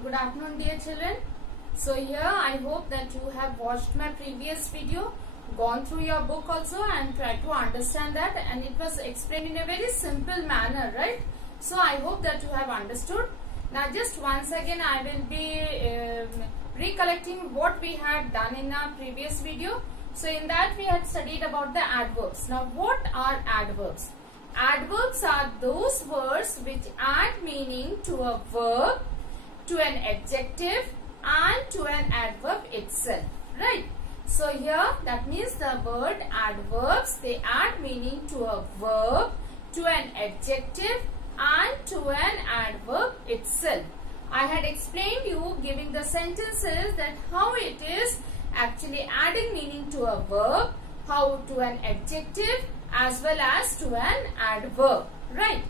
Good afternoon, dear children. So here I hope that you have watched my previous video, gone through your book also and tried to understand that, and it was explained in a very simple manner, right? So I hope that you have understood. Now just once again I will be recollecting what we had done in our previous video. So in that we had studied about the adverbs. Now what are adverbs? Adverbs are those words which add meaning to a verb, to an adjective and to an adverb itself, right? So here that means the word adverbs, they add meaning to a verb, to an adjective and to an adverb itself. I had explained you giving the sentences that how it is actually adding meaning to a verb, how to an adjective as well as to an adverb, right?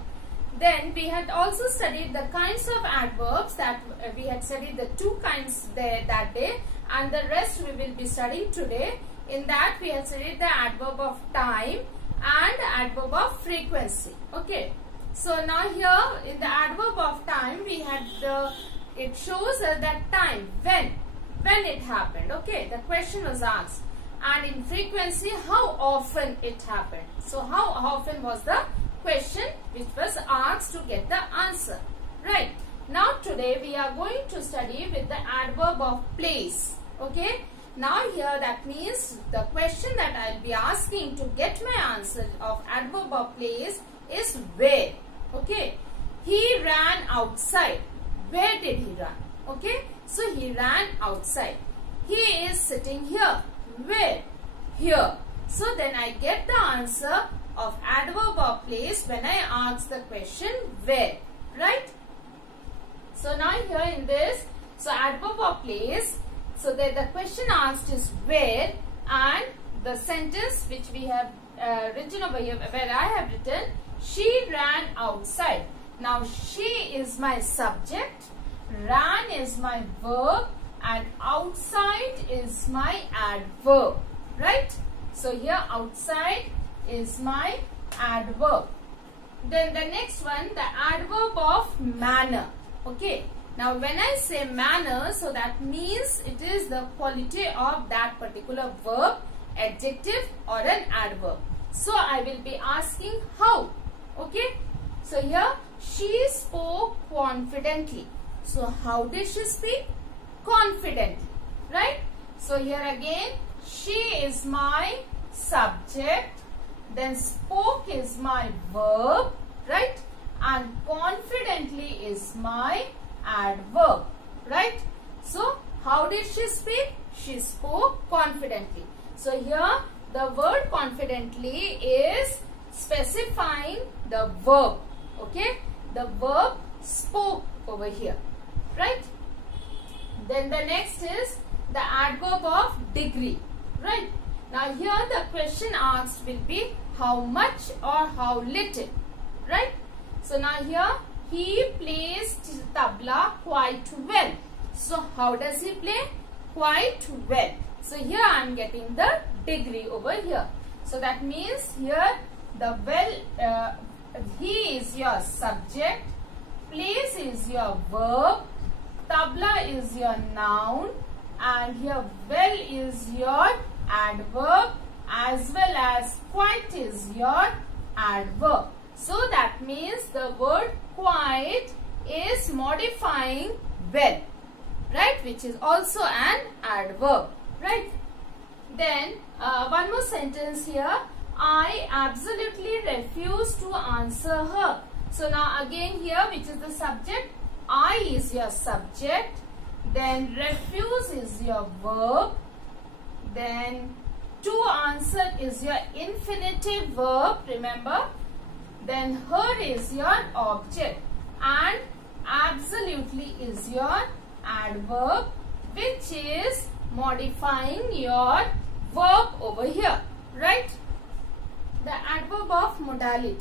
Then we had also studied the kinds of adverbs, that we had studied the two kinds there that day, and the rest we will be studying today. In that we had studied the adverb of time and adverb of frequency. Okay. So now here in the adverb of time we had it shows us that time, when it happened. Okay. The question was asked. And in frequency, how often it happened. So how often was the question which was asked to get the answer, right? Now today we are going to study with the adverb of place. Okay, now here that means the question that I will be asking to get my answer of adverb of place is where. Okay, he ran outside. Where did he run? Okay, so he ran outside. He is sitting here. Where? Here. So then I get the answer of adverb of place when I ask the question where, right? So now here in this, so adverb of place, so the question asked is where, and the sentence which we have written over here, where I have written, she ran outside. Now she is my subject, ran is my verb, and outside is my adverb, right? So here outside is my adverb. Then the next one, the adverb of manner. Okay, now when I say manner, so that means it is the quality of that particular verb, adjective or an adverb. So I will be asking how. Okay, so here she spoke confidently. So how did she speak? Confidently, right? So here again, she is my subject, then spoke is my verb, right? And confidently is my adverb, right? So how did she speak? She spoke confidently. So here the word confidently is specifying the verb. Okay, the verb spoke over here, right? Then the next is the adverb of degree, right? Now here the question asked will be how much or how little, right? So now here he plays tabla quite well. So how does he play? Quite well. So here I am getting the degree over here. So that means here the he is your subject, plays is your verb, tabla is your noun, and here well is your adverb as well as quite is your adverb. So that means the word quite is modifying well, right, which is also an adverb, right? Then one more sentence here, I absolutely refuse to answer her. So now again here, which is the subject, I is your subject, then refuse is your verb, then to answer is your infinitive verb, remember, then her is your object, and absolutely is your adverb, which is modifying your verb over here, right? The adverb of modality.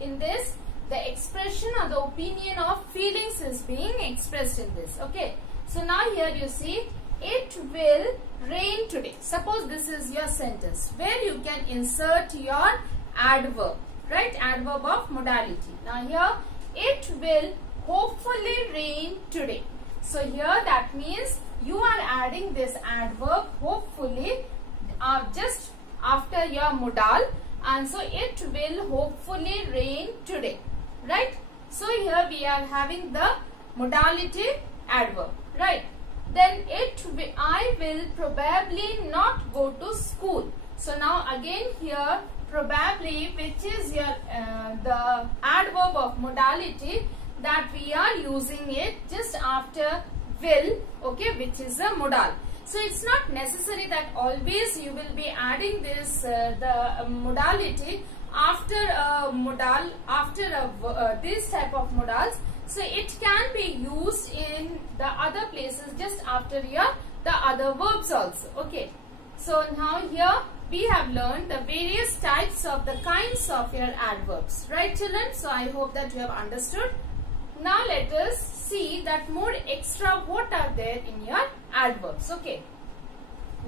In this, the expression or the opinion of feelings is being expressed in this. Okay. So now here you see, it will rain today. Suppose this is your sentence where you can insert your adverb, right? Adverb of modality. Now here, it will hopefully rain today. So here that means you are adding this adverb hopefully just after your modal, and so it will hopefully rain today, right? So here we are having the modality adverb, right? Then I will probably not go to school. So now again here probably, which is your the adverb of modality, that we are using it just after will, okay, which is a modal. So it's not necessary that always you will be adding this the modality after a modal, after this type of modals. So it can be used in the other places just after the other verbs also, okay. So now here we have learned the various types of the kinds of your adverbs, right children? So I hope that you have understood. Now let us see that more extra what are there in your adverbs, okay.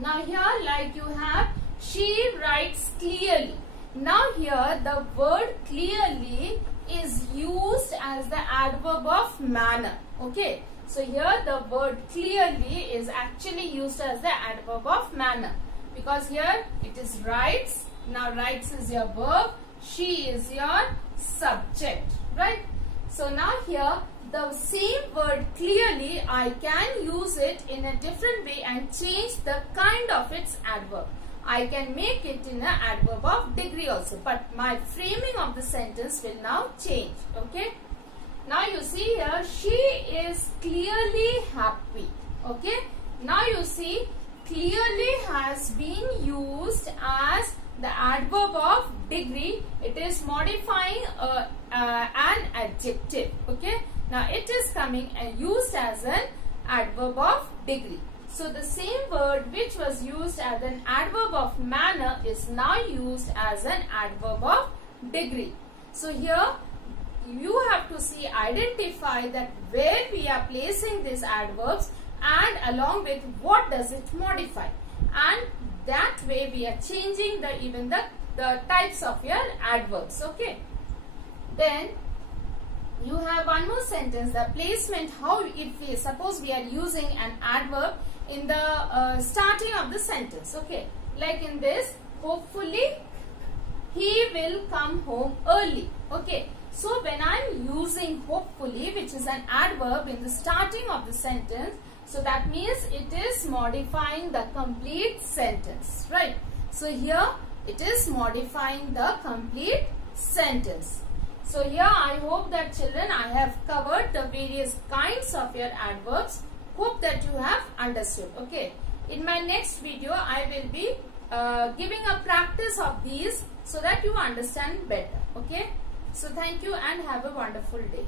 Now here like you have she writes clearly. Now here the word clearly is used as the adverb of manner, okay. So here the word clearly is actually used as the adverb of manner, because here it is writes. Now writes is your verb, she is your subject, right? So now here the same word clearly, I can use it in a different way and change the kind of its adverb. I can make it in an adverb of degree also, but my framing of the sentence will now change, okay. Now you see here she is clearly happy, okay. Now you see clearly has been used as the adverb of degree. It is modifying an adjective, okay. Now it is coming and used as an adverb of degree. So the same word which was used as an adverb of manner is now used as an adverb of degree. So here you have to see, identify that where we are placing these adverbs and along with what does it modify, and that way we are changing even the types of your adverbs, okay. Then you have one more sentence, the placement, how if we suppose we are using an adverb in the starting of the sentence, okay. Like in this, hopefully he will come home early, okay. So when I am using hopefully, which is an adverb in the starting of the sentence, so that means it is modifying the complete sentence, right? So here it is modifying the complete sentence. So here I hope that children, I have covered the various kinds of your adverbs. Hope that you have understood, okay. In my next video I will be giving a practice of these so that you understand better, okay. So thank you and have a wonderful day.